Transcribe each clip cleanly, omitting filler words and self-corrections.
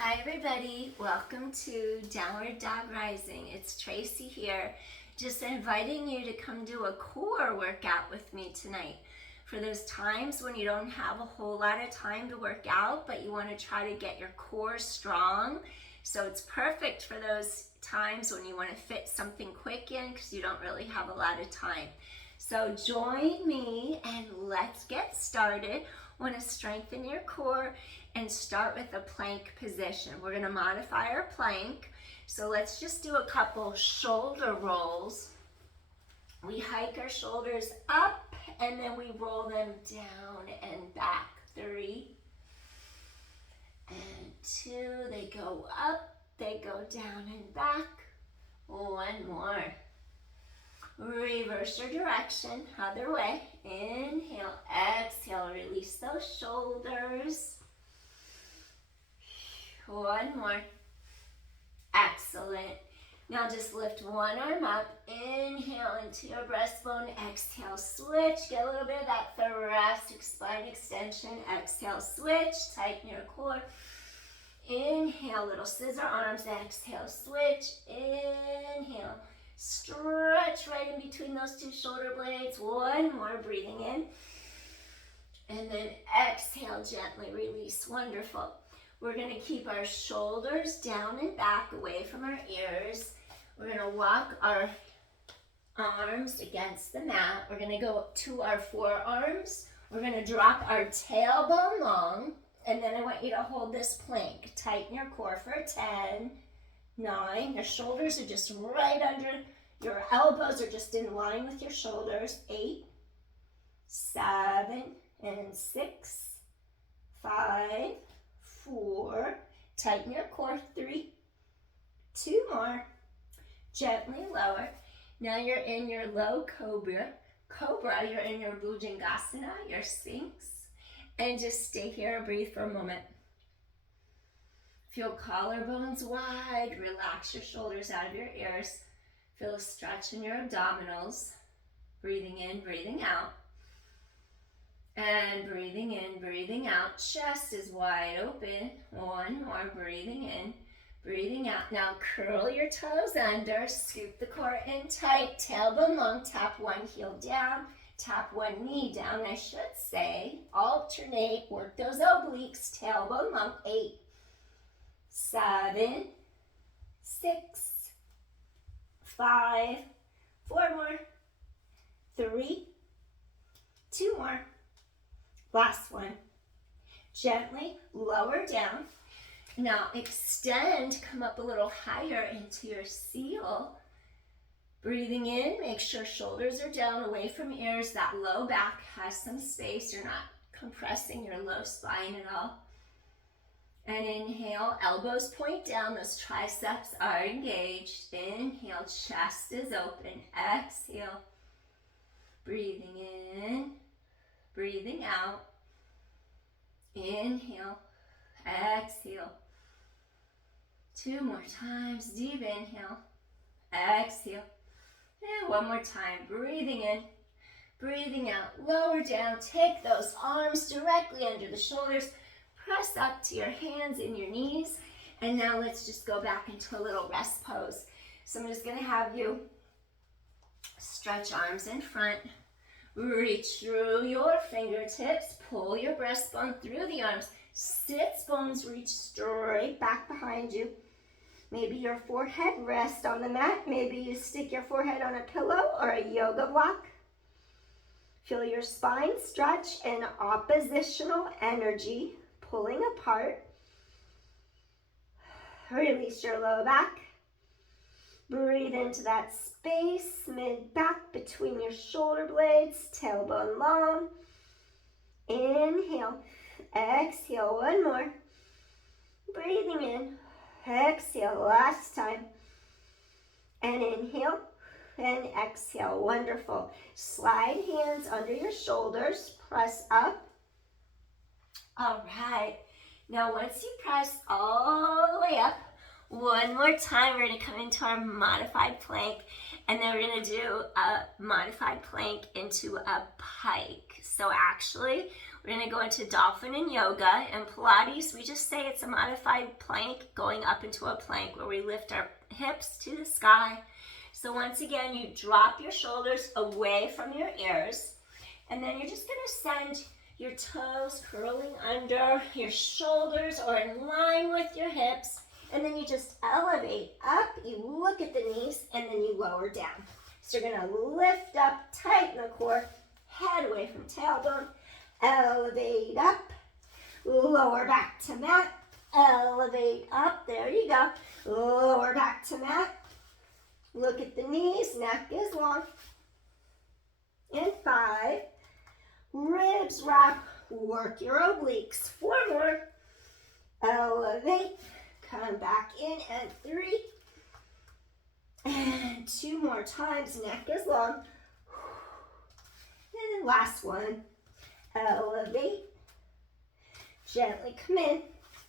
Hi everybody, welcome to Downward Dog Rising. It's Tracy here, just inviting you to come do a core workout with me tonight. For those times when you don't have a whole lot of time to work out, but you want to try to get your core strong. So it's perfect for those times when you want to fit something quick in because you don't really have a lot of time. So join me and let's get started. Want to strengthen your core and start with a plank position. We're going to modify our plank. So let's just do a couple shoulder rolls. We hike our shoulders up and then we roll them down and back. 3 and 2. They go up, they go down and back. 1 more. Reverse your direction, other way. Inhale, exhale, release those shoulders. 1 more. Excellent. Now just lift one arm up. Inhale into your breastbone. Exhale, switch. Get a little bit of that thoracic spine extension. Exhale, switch. Tighten your core. Inhale, little scissor arms. Exhale, switch. Inhale. Stretch right in between those two shoulder blades. 1 more, breathing in. And then exhale, gently release. Wonderful. We're going to keep our shoulders down and back away from our ears. We're going to walk our arms against the mat. We're going to go to our forearms. We're going to drop our tailbone long. And then I want you to hold this plank. Tighten your core for 10. 9, your shoulders are just right under, your elbows are just in line with your shoulders. 8, 7, and 6, 5, 4, tighten your core. 3, 2 more, gently lower. Now you're in your low cobra, you're in your Bhujangasana, your Sphinx, and just stay here and breathe for a moment. Feel collarbones wide, relax your shoulders out of your ears. Feel a stretch in your abdominals. Breathing in, breathing out. And breathing in, breathing out. Chest is wide open. 1 more, breathing in, breathing out. Now curl your toes under, scoop the core in tight, tailbone long, tap one heel down, tap one knee down, I should say. Alternate, work those obliques, tailbone long. 8, 7, 6, 5, 4 more, 3, 2 more, last one. Gently lower down. Now extend, come up a little higher into your seal. Breathing in, make sure shoulders are down away from ears. That low back has some space. You're not compressing your low spine at all. And inhale, elbows point down, those triceps are engaged. Inhale, chest is open. Exhale, breathing in, breathing out. Inhale, exhale. 2 more times, deep inhale, exhale. And 1 more time, breathing in, breathing out. Lower down, take those arms directly under the shoulders. Press up to your hands and your knees. And now let's just go back into a little rest pose. So I'm just going to have you stretch arms in front. Reach through your fingertips. Pull your breastbone through the arms. Sits bones reach straight back behind you. Maybe your forehead rests on the mat. Maybe you stick your forehead on a pillow or a yoga block. Feel your spine stretch in oppositional energy. Pulling apart. Release your low back. Breathe into that space, mid-back between your shoulder blades, tailbone long. Inhale, exhale, 1 more. Breathing in, exhale, last time. And inhale and exhale, wonderful. Slide hands under your shoulders, press up. All right, now once you press all the way up, 1 more time, we're going to come into our modified plank, and then we're going to do a modified plank into a pike. So actually, We're going to go into dolphin and yoga. And Pilates, we just say it's a modified plank going up into a plank where we lift our hips to the sky. So once again, you drop your shoulders away from your ears. And then you're just going to send your toes curling under, your shoulders are in line with your hips. And then you just elevate up, you look at the knees, and then you lower down. So you're going to lift up, tighten the core, head away from tailbone, elevate up, lower back to mat, elevate up, there you go, lower back to mat, look at the knees, neck is long, and 5, ribs wrap, work your obliques, 4 more, elevate, come back in, and 3, and 2 more times, neck is long, and then last one, elevate, gently come in, and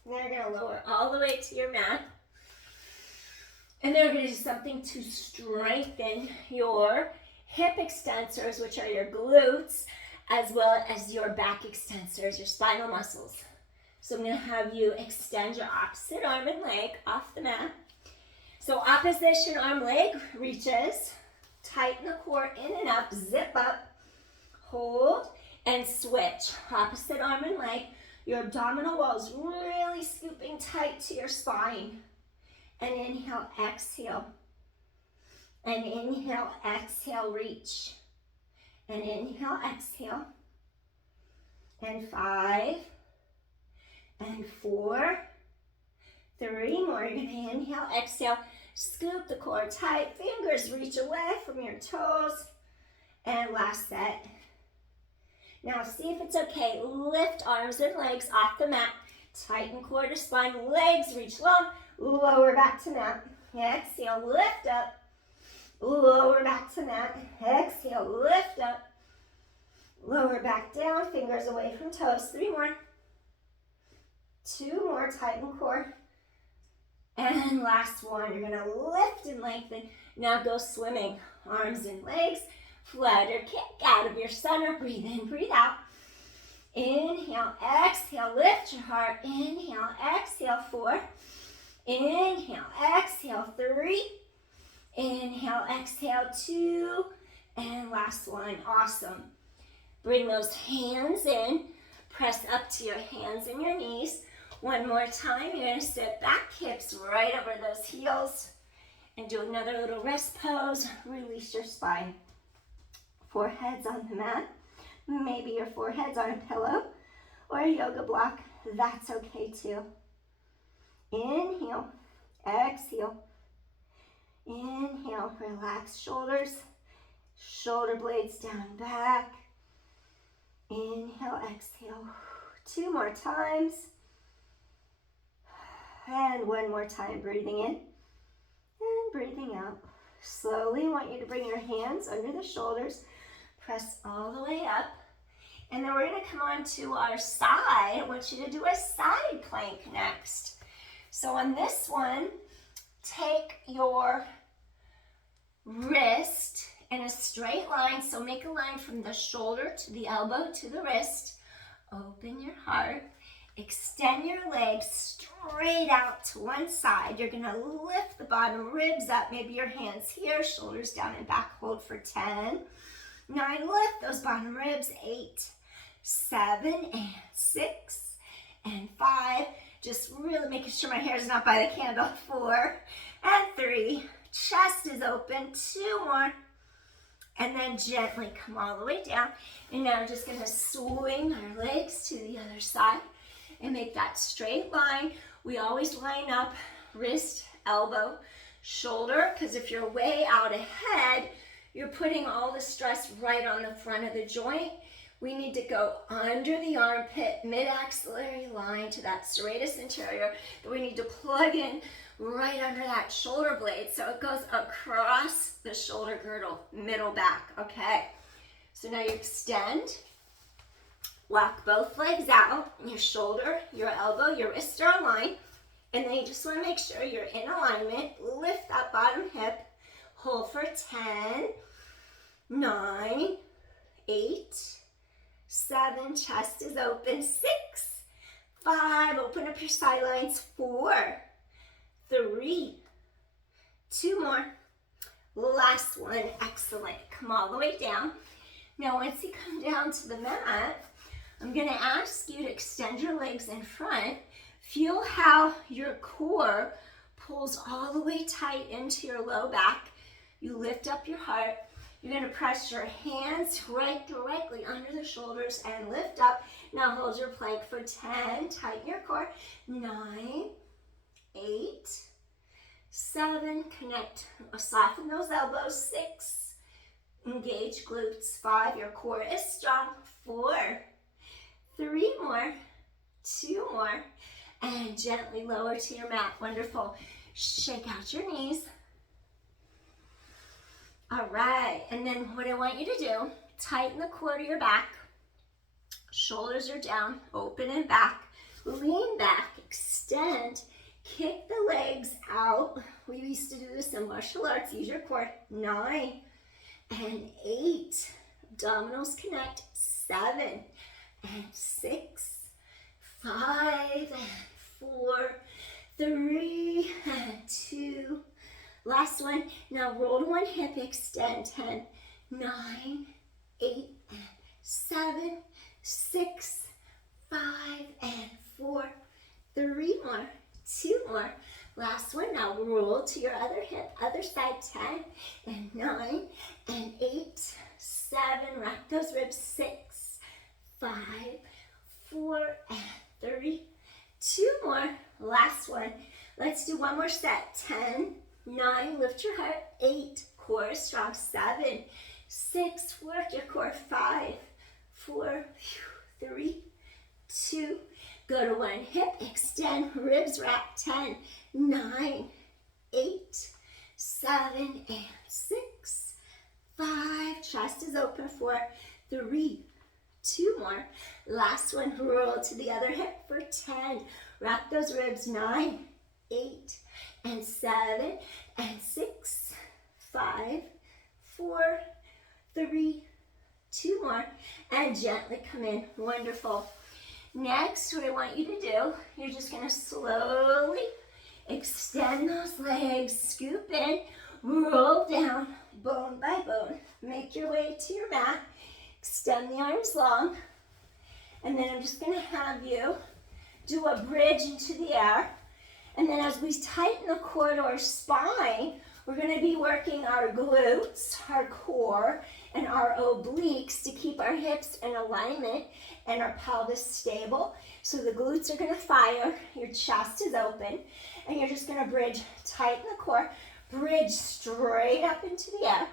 then you're going to lower all the way to your mat, and then we're going to do something to strengthen your hip extensors, which are your glutes, as well as your back extensors, your spinal muscles. So I'm going to have you extend your opposite arm and leg off the mat. So opposition arm leg reaches, tighten the core in and up, zip up, hold, and switch. Opposite arm and leg. Your abdominal wall is really scooping tight to your spine. And inhale, exhale. And inhale, exhale, reach. And inhale, exhale. And 5. And 4. 3 more. You're going to inhale, exhale. Scoop the core tight. Fingers reach away from your toes. And last set. Now see if it's okay. Lift arms and legs off the mat. Tighten core to spine. Legs reach long. Lower back to mat. Exhale, lift up. Lower back to mat. Exhale, lift up. Lower back down. Fingers away from toes. 3 more. 2 more. Tighten core. And last one. You're going to lift and lengthen. Now go swimming. Arms and legs. Flutter kick out of your center. Breathe in, breathe out. Inhale, exhale, lift your heart. Inhale, exhale, 4. Inhale, exhale, 3. Inhale, exhale, 2. And last one, awesome. Bring those hands in. Press up to your hands and your knees. One more time, you're going to sit back, hips right over those heels. And do another little rest pose. Release your spine. Forehead's on the mat. Maybe your forehead's on a pillow or a yoga block. That's okay too. Inhale, exhale. Inhale, relax shoulders, shoulder blades down back. Inhale, exhale. 2 more times. And 1 more time, breathing in and breathing out. Slowly, I want you to bring your hands under the shoulders. Press all the way up. And then we're going to come on to our side. I want you to do a side plank next. So on this one, take your wrist in a straight line. So make a line from the shoulder to the elbow to the wrist. Open your heart. Extend your legs straight out to one side. You're going to lift the bottom ribs up. Maybe your hands here, shoulders down and back. Hold for 10. 9, lift those bottom ribs. 8, 7, and 6, and 5. Just really making sure my hair is not by the candle. 4, and 3. Chest is open. 2 more. And then gently come all the way down. And now we're just going to swing our legs to the other side and make that straight line. We always line up wrist, elbow, shoulder, because if you're way out ahead, you're putting all the stress right on the front of the joint. We need to go under the armpit, mid-axillary line to that serratus anterior that we need to plug in right under that shoulder blade. So it goes across the shoulder girdle, middle back, okay? So now you extend, walk both legs out, your shoulder, your elbow, your wrists are aligned, and then you just want to make sure you're in alignment. Lift that bottom hip, hold for 10, 9, 8, 7, chest is open. 6, 5, open up your sidelines. 4, 3, 2 more. Last one, excellent. Come all the way down. Now once you come down to the mat, I'm gonna ask you to extend your legs in front. Feel how your core pulls all the way tight into your low back. You lift up your heart. You're gonna press your hands right directly under the shoulders and lift up. Now hold your plank for 10, tighten your core. 9, 8, 7, connect, soften those elbows. 6, engage glutes. 5, your core is strong. 4, 3 more, 2 more, and gently lower to your mat. Wonderful. Shake out your knees. All right, and then what I want you to do, tighten the core to your back. Shoulders are down, open and back. Lean back, extend, kick the legs out. We used to do this in martial arts. Use your core. 9 and 8. Abdominals connect. 7 and 6. 5 and 4. 3 and 2. Last one. Now roll to one hip, extend. 10, 9, 8, 7, 6, 5, and 4. 3 more, 2 more. Last one. Now roll to your other hip, other side. 10 and 9 and 8, 7. Rock those ribs. 6, 5, 4, and 3. 2 more. Last one. Let's do one more set. 10, 9, lift your heart. 8, core is strong. 7, 6, work your core. 5, 4, 3, 2, go to one hip, extend, ribs wrap. 10, 9, 8, 7, and 6, 5, chest is open. 4, 3, 2 more. Last one, roll to the other hip for 10. Wrap those ribs. 9, 8, and 7, and 6, 5, 4, 3, 2 more, and gently come in. Wonderful. Next, what I want you to do, you're just gonna slowly extend those legs, scoop in, roll down, bone by bone. Make your way to your mat, extend the arms long, and then I'm just gonna have you do a bridge into the air. And then as we tighten the core to our spine, we're going to be working our glutes, our core, and our obliques to keep our hips in alignment and our pelvis stable. So the glutes are going to fire, your chest is open, and you're just going to bridge, tighten the core, bridge straight up into the air.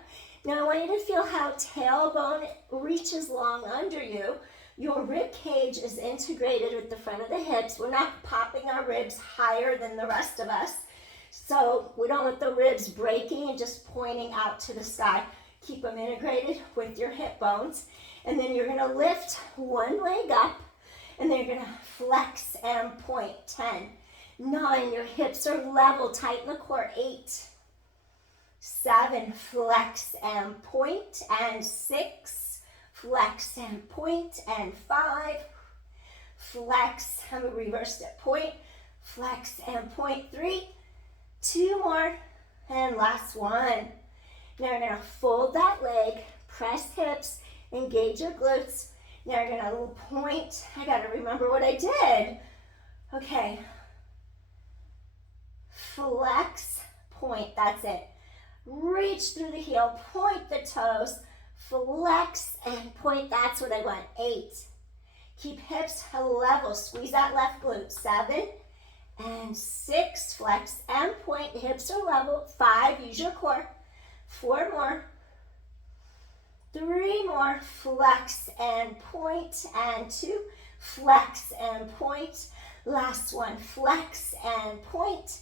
Now I want you to feel how tailbone reaches long under you. Your rib cage is integrated with the front of the hips. We're not popping our ribs higher than the rest of us. So we don't want the ribs breaking and just pointing out to the sky. Keep them integrated with your hip bones. And then you're gonna lift one leg up, and then you're gonna flex and point. 10, 9, your hips are level, tighten the core. 8, 7, flex and point, and 6, flex and point, and 5, flex, and we reversed it, point, flex and point. 3, 2 more, and last one. Now you're gonna fold that leg, press hips, engage your glutes. Now you're gonna point. I gotta remember what I did. Okay, flex, point, that's it. Reach through the heel, point the toes, flex and point, that's what I want. 8, keep hips level, squeeze that left glute. 7 and 6, flex and point, hips are level. 5, use your core. 4 more. 3 more, flex and point, and 2, flex and point. Last one, flex and point,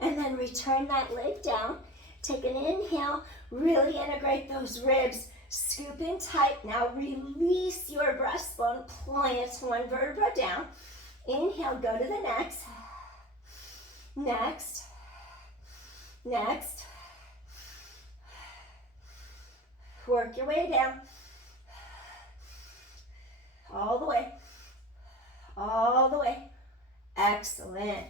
and then return that leg down. Take an inhale, really integrate those ribs, scoop in tight. Now release your breastbone, plant one vertebra down. Inhale, go to the next. Next. Next. Work your way down. all the way, all the way. Excellent.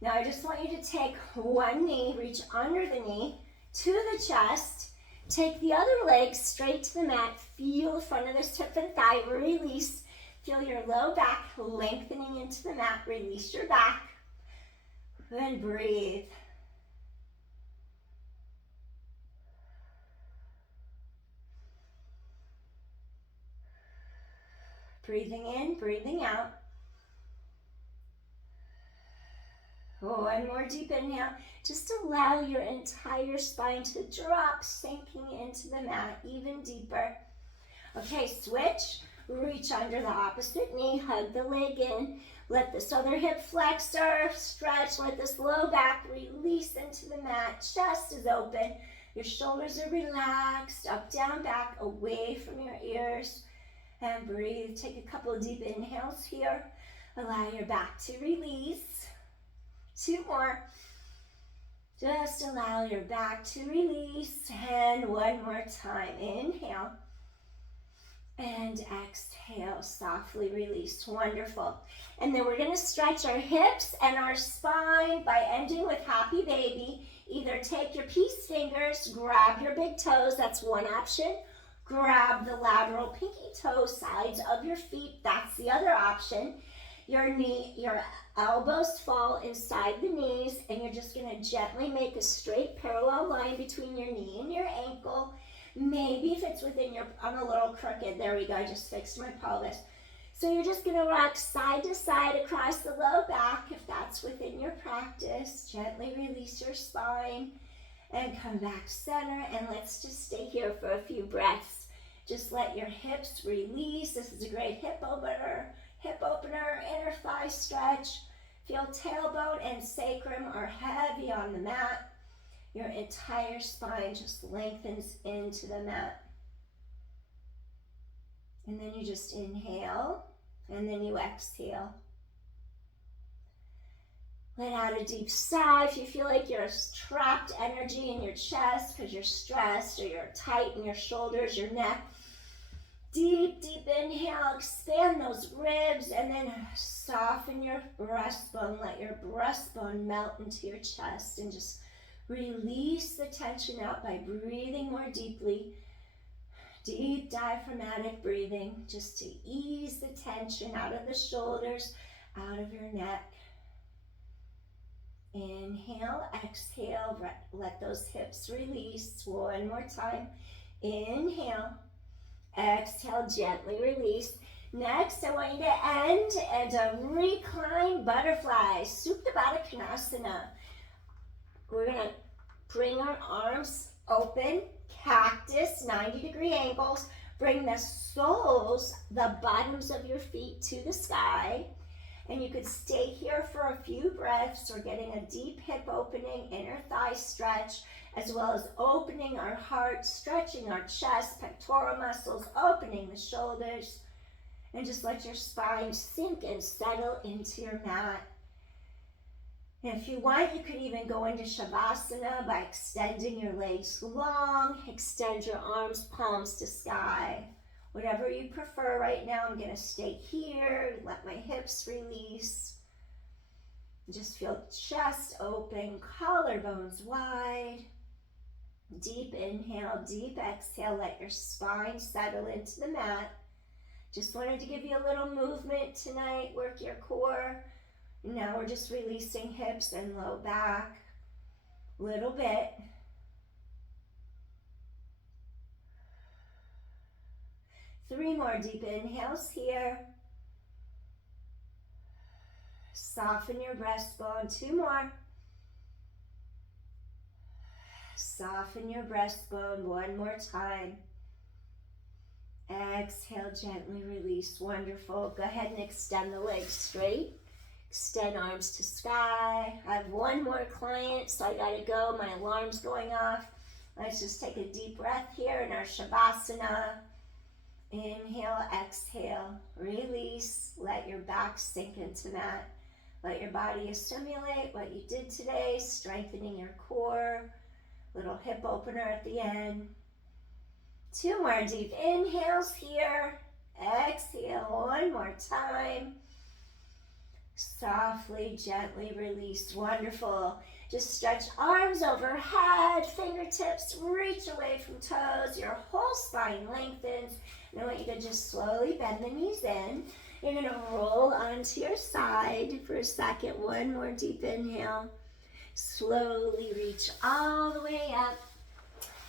Now I just want you to take one knee, reach under the knee to the chest. Take the other leg straight to the mat. Feel the front of this hip and thigh. Release. Feel your low back lengthening into the mat. Release your back. Then breathe. Breathing in, breathing out. One more deep inhale. Just allow your entire spine to drop, sinking into the mat even deeper. Okay, switch. Reach under the opposite knee. Hug the leg in. Let this other hip flexor stretch. Let this low back release into the mat. Chest is open. Your shoulders are relaxed. Up, down, back, away from your ears. And breathe. Take a couple of deep inhales here. Allow your back to release. 2 more. Just allow your back to release. And one more time. Inhale. And exhale. Softly release. Wonderful. And then we're going to stretch our hips and our spine by ending with happy baby. Either take your peace fingers, grab your big toes. That's one option. Grab the lateral pinky toe sides of your feet. That's the other option. Your elbows fall inside the knees, and you're just going to gently make a straight parallel line between your knee and your ankle. Maybe if it's within your, I'm a little crooked. There we go. I just fixed my pelvis. So you're just going to rock side to side across the low back if that's within your practice. Gently release your spine and come back center. And let's just stay here for a few breaths. Just let your hips release. This is a great hip opener, inner thigh stretch. Feel tailbone and sacrum are heavy on the mat. Your entire spine just lengthens into the mat. And then you just inhale, and then you exhale. Let out a deep sigh if you feel like you're trapped energy in your chest because you're stressed or you're tight in your shoulders, your neck. Deep, deep inhale, expand those ribs, and then soften your breastbone. Let your breastbone melt into your chest and just release the tension out by breathing more deeply. Deep diaphragmatic breathing just to ease the tension out of the shoulders, out of your neck. Inhale, exhale, let those hips release. One more time. Inhale. Exhale, gently release. Next, I want you to end and a recline butterfly, Supta Baddha Konasana. We're going to bring our arms open, cactus, 90-degree angles. Bring the soles, the bottoms of your feet to the sky. And you could stay here for a few breaths. We're getting a deep hip opening, inner thigh stretch, as well as opening our heart, stretching our chest, pectoral muscles, opening the shoulders. And just let your spine sink and settle into your mat. And if you want, you could even go into Shavasana by extending your legs long, extend your arms, palms to sky. Whatever you prefer right now, I'm going to stay here, let my hips release. Just feel chest open, collarbones wide. Deep inhale, deep exhale, let your spine settle into the mat. Just wanted to give you a little movement tonight, work your core. Now we're just releasing hips and low back. Little bit. Three more deep inhales here. Soften your breastbone. 2 more. Soften your breastbone 1 more time. Exhale, gently release. Wonderful. Go ahead and extend the legs straight. Extend arms to sky. I have 1 more client, so I gotta go. My alarm's going off. Let's just take a deep breath here in our Shavasana. Inhale, exhale, release. Let your back sink into mat. Let your body assimilate what you did today, strengthening your core. Little hip opener at the end. 2 more deep inhales here. Exhale one more time. Softly, gently release. Wonderful. Just stretch arms overhead, fingertips reach away from toes. Your whole spine lengthens. And I want you to just slowly bend the knees in. You're going to roll onto your side for a second. One more deep inhale. Slowly reach all the way up.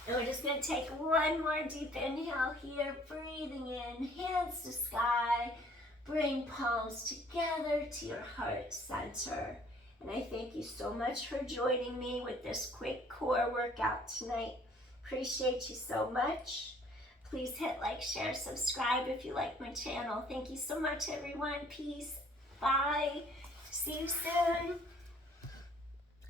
And we're just going to take one more deep inhale here. Breathing in, hands to sky. Bring palms together to your heart center. And I thank you so much for joining me with this quick core workout tonight. Appreciate you so much. Please hit like, share, subscribe if you like my channel. Thank you so much, everyone. Peace. Bye. See you soon.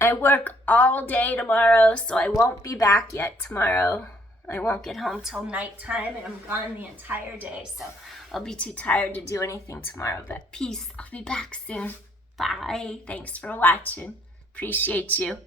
I work all day tomorrow, so I won't be back yet tomorrow. I won't get home till nighttime, and I'm gone the entire day, so I'll be too tired to do anything tomorrow. But peace. I'll be back soon. Bye. Thanks for watching. Appreciate you.